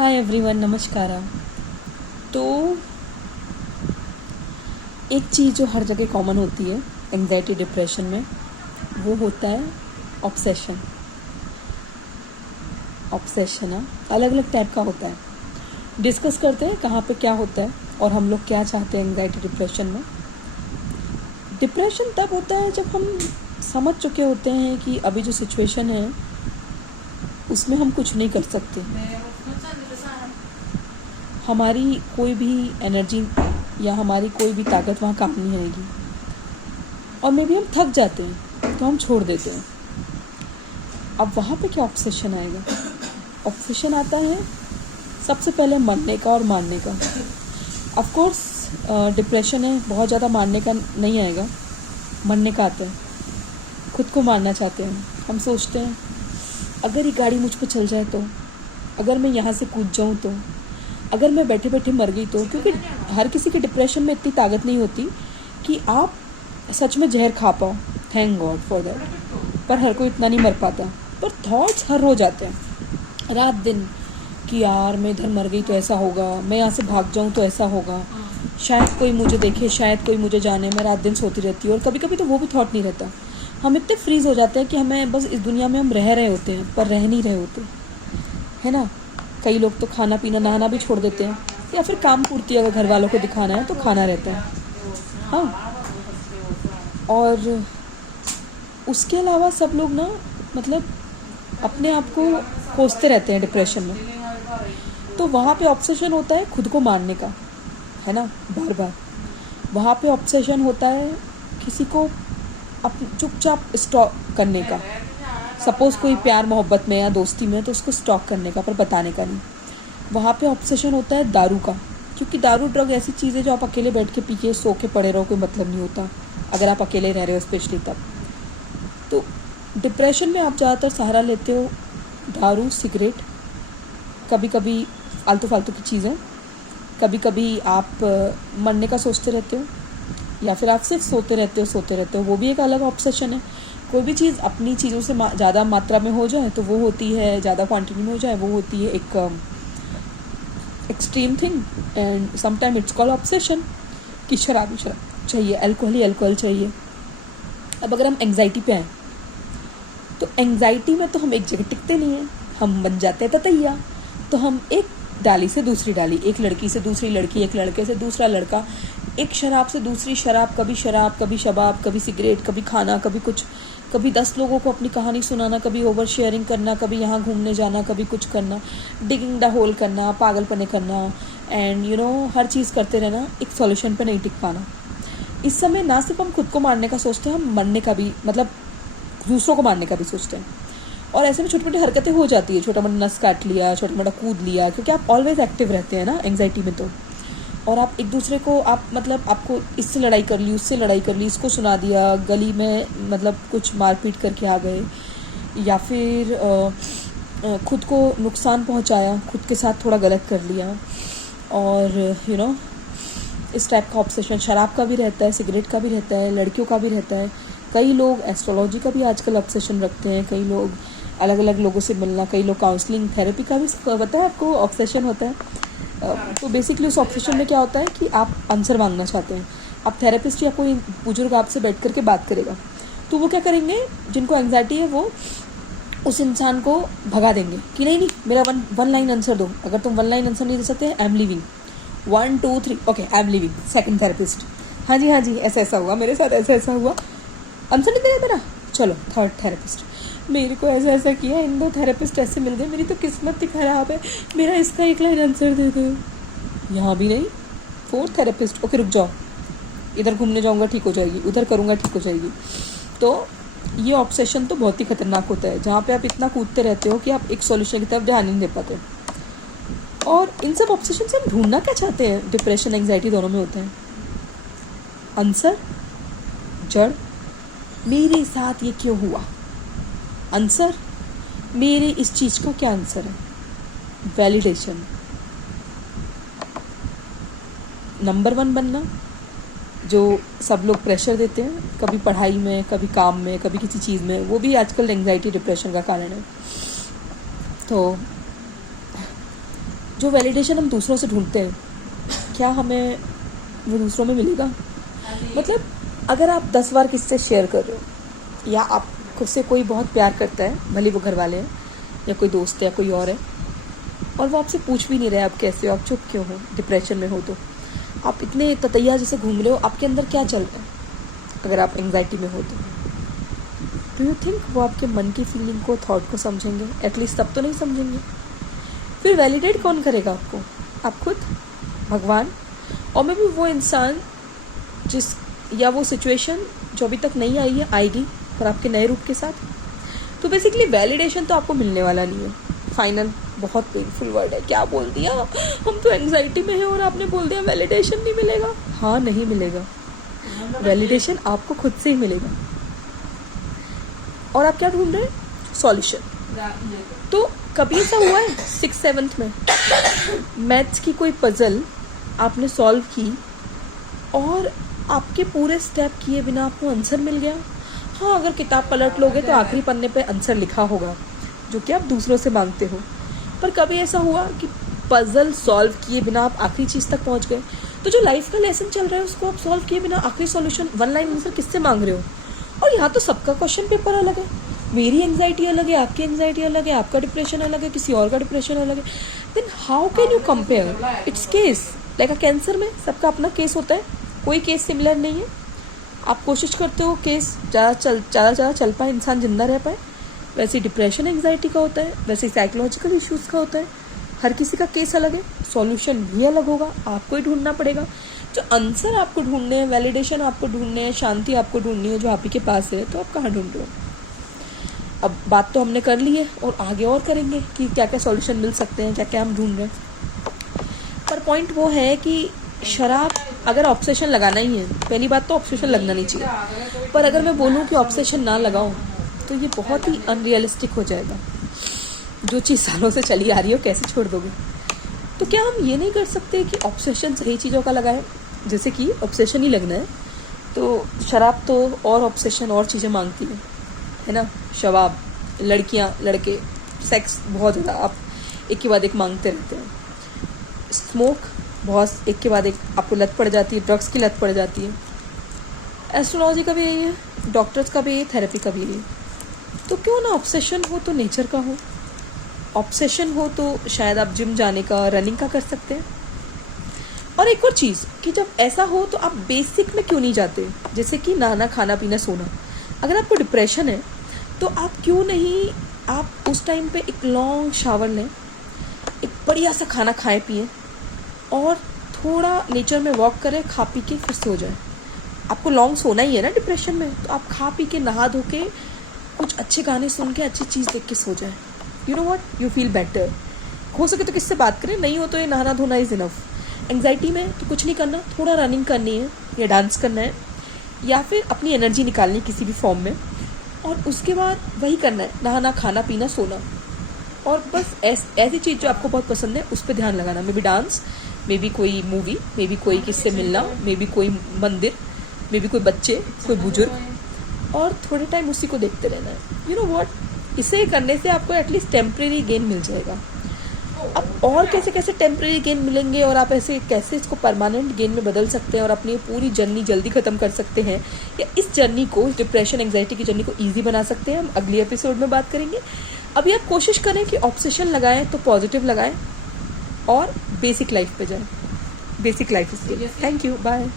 Hi everyone, नमस्कार। तो एक चीज़ जो हर जगह कॉमन होती है एंग्जाइटी डिप्रेशन में, वो होता है ऑब्सेशन। ऑब्सेशन अलग अलग टाइप का होता है। डिस्कस करते हैं कहाँ पे क्या होता है और हम लोग क्या चाहते हैं एंग्जाइटी डिप्रेशन में। डिप्रेशन तब होता है जब हम समझ चुके होते हैं कि अभी जो सिचुएशन है उसमें हम कुछ नहीं कर सकते, हमारी कोई भी एनर्जी या हमारी कोई भी ताकत वहाँ काम नहीं आएगी और मे भी हम थक जाते हैं तो हम छोड़ देते हैं। अब वहाँ पे क्या ऑब्सेशन आएगा? ऑब्सेशन आता है सबसे पहले मरने का और मारने का। ऑफ कोर्स डिप्रेशन है, बहुत ज़्यादा मारने का नहीं आएगा, मरने का आता है। खुद को मारना चाहते हैं हम, सोचते हैं अगर ये गाड़ी मुझ पर चल जाए तो, अगर मैं यहाँ से कूद जाऊँ तो, अगर मैं बैठे बैठे मर गई तो। क्योंकि हर किसी के डिप्रेशन में इतनी ताकत नहीं होती कि आप सच में जहर खा पाओ, थैंक गॉड फॉर दैट, पर हर कोई इतना नहीं मर पाता। पर थॉट्स हर रोज आते हैं रात दिन कि यार मैं इधर मर गई तो ऐसा होगा, मैं यहाँ से भाग जाऊँ तो ऐसा होगा, शायद कोई मुझे देखे, शायद कोई मुझे जाने। मैं रात दिन सोती रहती हूँ और कभी कभी तो वो भी थॉट नहीं रहता। हम इतने फ्रीज हो जाते हैं कि हमें बस इस दुनिया में हम रह रहे होते हैं पर रह नहीं रहे होते, है ना। कई लोग तो खाना पीना नहाना भी छोड़ देते हैं, या फिर काम पूर्ति अगर घर वालों को दिखाना है तो खाना रहता है। हाँ, और उसके अलावा सब लोग ना मतलब अपने आप को कोसते रहते हैं डिप्रेशन में। तो वहाँ पे ऑब्सेशन होता है खुद को मारने का, है ना, बार बार। वहाँ पे ऑब्सेशन होता है किसी को चुपचाप स्टॉक करने का। सपोज़ कोई प्यार मोहब्बत में या दोस्ती में तो उसको स्टॉक करने का, पर बताने का नहीं। वहाँ पे ऑब्सेशन होता है दारू का, क्योंकि दारू ड्रग ऐसी चीज़ है जो आप अकेले बैठ के पी के सो के पड़े रहो, कोई मतलब नहीं होता अगर आप अकेले रह रहे हो स्पेशली तब। तो डिप्रेशन में आप ज़्यादातर सहारा लेते हो दारू, सिगरेट, कभी कभी आलतू फालतू की चीज़ें, कभी कभी आप मरने का सोचते रहते हो, या फिर आप सिर्फ सोते रहते हो। वो भी एक अलग ऑब्सेशन है। कोई भी चीज़ अपनी चीज़ों से ज़्यादा मात्रा में हो जाए तो वो होती है, ज़्यादा क्वांटिटी में हो जाए वो होती है एक extreme thing, and sometime it's called obsession कि शराब चाहिए, अल्कोहल चाहिए। अब अगर हम एंग्जाइटी पे आए तो एंग्जाइटी में तो हम एक जगह टिकते नहीं हैं, हम बन जाते हैं ततैया। तो हम एक डाली से दूसरी डाली, एक लड़की से दूसरी लड़की, एक लड़के से दूसरा लड़का, एक शराब से दूसरी शराब, कभी शबाब, कभी सिगरेट, कभी खाना, कभी कुछ, कभी 10 लोगों को अपनी कहानी सुनाना, कभी ओवर शेयरिंग करना, कभी यहाँ घूमने जाना, कभी कुछ करना, डिगिंग द होल करना, पागलपने करना, एंड हर चीज़ करते रहना, एक सॉल्यूशन पे नहीं टिक पाना। इस समय ना सिर्फ हम खुद को मारने का सोचते हैं, हम मरने का भी, मतलब दूसरों को मारने का भी सोचते हैं। और ऐसे में छोटी मोटी हरकतें हो जाती है, छोटा मोटा नस काट लिया, छोटा मोटा कूद लिया, क्योंकि आप ऑलवेज एक्टिव रहते हैं ना एंग्जाइटी में। तो और आप एक दूसरे को, आप मतलब आपको इससे लड़ाई कर ली, उससे लड़ाई कर ली, इसको सुना दिया, गली में मतलब कुछ मारपीट करके आ गए, या फिर खुद को नुकसान पहुंचाया, खुद के साथ थोड़ा गलत कर लिया। और इस टाइप का ऑब्सेशन शराब का भी रहता है, सिगरेट का भी रहता है, लड़कियों का भी रहता है। कई लोग एस्ट्रोलॉजी का भी आजकल ऑब्सेशन रखते हैं, कई लोग अलग अलग लोगों से मिलना, कई लोग काउंसलिंग थेरेपी का भी पता है आपको ऑब्सेशन होता है। तो बेसिकली उस ऑब्सेशन में क्या होता है कि आप आंसर मांगना चाहते हैं। आप थेरेपिस्ट या कोई बुजुर्ग आपसे बैठ करके बात करेगा, तो वो क्या करेंगे, जिनको एंग्जाइटी है वो उस इंसान को भगा देंगे कि नहीं मेरा वन लाइन आंसर दो। अगर तुम वन लाइन आंसर नहीं दे सकते, I am leaving, 1 2 3 okay I am leaving. Second therapist, हाँ जी ऐसा हुआ मेरे साथ, ऐसा हुआ, आंसर नहीं देगा मेरा, चलो थर्ड थेरेपिस्ट, मेरे को ऐसा किया, इन 2 थेरेपिस्ट ऐसे मिल गए, मेरी तो किस्मत ही ख़राब है, मेरा इसका एक लाइन आंसर दे दो। यहाँ भी नहीं, 4th थेरेपिस्ट, ओके रुक जाओ, इधर घूमने जाऊँगा ठीक हो जाएगी, उधर करूँगा ठीक हो जाएगी। तो ये ऑब्सेशन तो बहुत ही खतरनाक होता है, जहाँ पे आप इतना कूदते रहते हो कि आप एक सॉल्यूशन की तरफ ध्यान नहीं दे पाते। और इन सब ऑब्सेशन से हम ढूंढना क्या चाहते हैं? डिप्रेशन एंग्जाइटी दोनों में होते हैं। आंसर, जड़, मेरे साथ ये क्यों हुआ, आंसर, मेरे इस चीज़ का क्या आंसर है, वैलिडेशन। नंबर 1 बनना, जो सब लोग प्रेशर देते हैं, कभी पढ़ाई में, कभी काम में, कभी किसी चीज़ में, वो भी आजकल एंग्जाइटी डिप्रेशन का कारण है। तो जो वैलिडेशन हम दूसरों से ढूंढते हैं, क्या हमें वो दूसरों में मिलेगा? मतलब अगर आप 10 बार किससे शेयर कर रहे हो, या आपको से कोई बहुत प्यार करता है, भले वो घर वाले हैं या कोई दोस्त है या कोई और है, और वो आपसे पूछ भी नहीं रहे आप कैसे हो, आप चुप क्यों हो, डिप्रेशन में हो, तो आप इतने ततैया जैसे घूम रहे हो, आपके अंदर क्या चल रहा है? अगर आप एंग्जाइटी में हो तो डू यू थिंक वो आपके मन की फीलिंग को, थॉट को समझेंगे? एटलीस्ट तब तो नहीं समझेंगे। फिर वैलिडेट कौन करेगा आपको? आप खुद, भगवान, और मे भी वो इंसान जिस, या वो सिचुएशन जो अभी तक नहीं आई है, आएगी और आपके नए रूप के साथ। तो बेसिकली वैलिडेशन तो आपको मिलने वाला नहीं है। फाइनल, बहुत पेनफुल वर्ड है, क्या बोल दिया, हम तो एंग्जाइटी में हैं और आपने बोल दिया वैलिडेशन नहीं मिलेगा। हाँ, नहीं मिलेगा, वैलिडेशन आपको खुद से ही मिलेगा। और आप क्या ढूंढ रहे हैं? सॉल्यूशन। तो कभी ऐसा हुआ है 6th-7th में मैथ्स की कोई पजल आपने सॉल्व की और आपके पूरे स्टेप किए बिना आपको आंसर मिल गया? हाँ, अगर किताब पलट लोगे तो आखिरी पन्ने पे आंसर लिखा होगा जो कि आप दूसरों से मांगते हो। पर कभी ऐसा हुआ कि पजल सॉल्व किए बिना आप आखिरी चीज़ तक पहुंच गए? तो जो लाइफ का लेसन चल रहा है उसको आप सॉल्व किए बिना आखिरी सॉल्यूशन, 1 लाइन आंसर किससे मांग रहे हो? और यहाँ तो सबका क्वेश्चन पेपर अलग है। मेरी एंग्जाइटी अलग है, आपकी एंग्जाइटी अलग है, आपका डिप्रेशन अलग है, किसी और का डिप्रेशन अलग है। Then how can you compare? It's case like a cancer में सबका अपना केस होता है, कोई केस सिमिलर नहीं है। आप कोशिश करते हो केस ज़्यादा चल पाए, इंसान जिंदा रह पाए। वैसे डिप्रेशन एंग्जाइटी का होता है, वैसे साइकोलॉजिकल इश्यूज़ का होता है। हर किसी का केस अलग है, सॉल्यूशन भी अलग होगा, आपको ही ढूंढना पड़ेगा। जो आंसर आपको ढूंढने हैं, वैलिडेशन आपको ढूंढने हैं, शांति आपको ढूंढनी है, जो आप ही के पास है, तो आप कहाँ ढूंढ रहे हो? अब बात तो हमने कर ली है और आगे और करेंगे कि क्या क्या सॉल्यूशन मिल सकते हैं, क्या क्या हम ढूंढ रहे हैं। पर पॉइंट वो है कि शराब, अगर ऑब्सेशन लगाना ही है, पहली बात तो ऑब्सेशन लगना नहीं चाहिए। पर अगर मैं बोलूँ कि ऑब्सेशन ना लगाओ तो ये बहुत ही अनरियलिस्टिक हो जाएगा। जो चीज़ सालों से चली आ रही है वो कैसे छोड़ दोगे? तो क्या हम ये नहीं कर सकते कि ऑब्सेशन सही चीज़ों का लगाएं? जैसे कि ऑब्सेशन ही लगना है तो शराब तो और ऑब्सेशन और चीज़ें मांगती है ना? शराब, लड़कियां, लड़के, सेक्स बहुत ज़्यादा आप एक के बाद एक मांगते रहते हैं। स्मोक बहुत एक के बाद एक आपको लत पड़ जाती है, ड्रग्स की लत पड़ जाती है। एस्ट्रोलॉजी का भी यही है, डॉक्टर्स का भी यही, थेरेपी का भी यही। तो क्यों ना ऑब्सेशन हो तो नेचर का हो, ऑब्सेशन हो तो शायद आप जिम जाने का, रनिंग का कर सकते हैं। और एक और चीज़ कि जब ऐसा हो तो आप बेसिक में क्यों नहीं जाते? जैसे कि नहाना, खाना पीना, सोना। अगर आपको डिप्रेशन है तो आप क्यों नहीं, आप उस टाइम पे एक लॉन्ग शावर लें, एक बढ़िया सा खाना खाएं पिएं और थोड़ा नेचर में वॉक करें, खा पी के फिर सो जाए। आपको लॉन्ग सोना ही है ना डिप्रेशन में, तो आप खा पी के, नहा धो के, कुछ अच्छे गाने सुन के, अच्छी चीज़ देख के सो जाए। You know what, you feel better. हो सके तो किससे बात करें, नहीं हो तो ये नहाना धोना इज इनफ। एंग्जाइटी में तो कुछ नहीं करना, थोड़ा रनिंग करनी है या डांस करना है या फिर अपनी एनर्जी निकालनी किसी भी फॉर्म में, और उसके बाद वही करना है, नहाना, खाना पीना, सोना। और बस ऐसी चीज़ जो आपको बहुत पसंद है उस पर ध्यान लगाना। May be dance, may be कोई मूवी, मे बी कोई किससे मिलना, मे बी कोई मंदिर, मे बी कोई बच्चे, कोई बुजुर्ग, और थोड़े टाइम उसी को देखते रहना है। यू नो व्हाट, इसे करने से आपको एटलीस्ट टेम्प्रेरी गेन मिल जाएगा। अब और कैसे कैसे टेम्प्रेरी गेन मिलेंगे और आप ऐसे कैसे इसको परमानेंट गेन में बदल सकते हैं और अपनी पूरी जर्नी जल्दी ख़त्म कर सकते हैं, या इस जर्नी को, इस डिप्रेशन एंग्जाइटी की जर्नी को ईजी बना सकते हैं, हम अगली एपिसोड में बात करेंगे। अभी आप कोशिश करें कि ऑब्सेशन लगाएं तो पॉजिटिव लगाएं और बेसिक लाइफ पे जाएं। Basic life skill. Thank you, bye.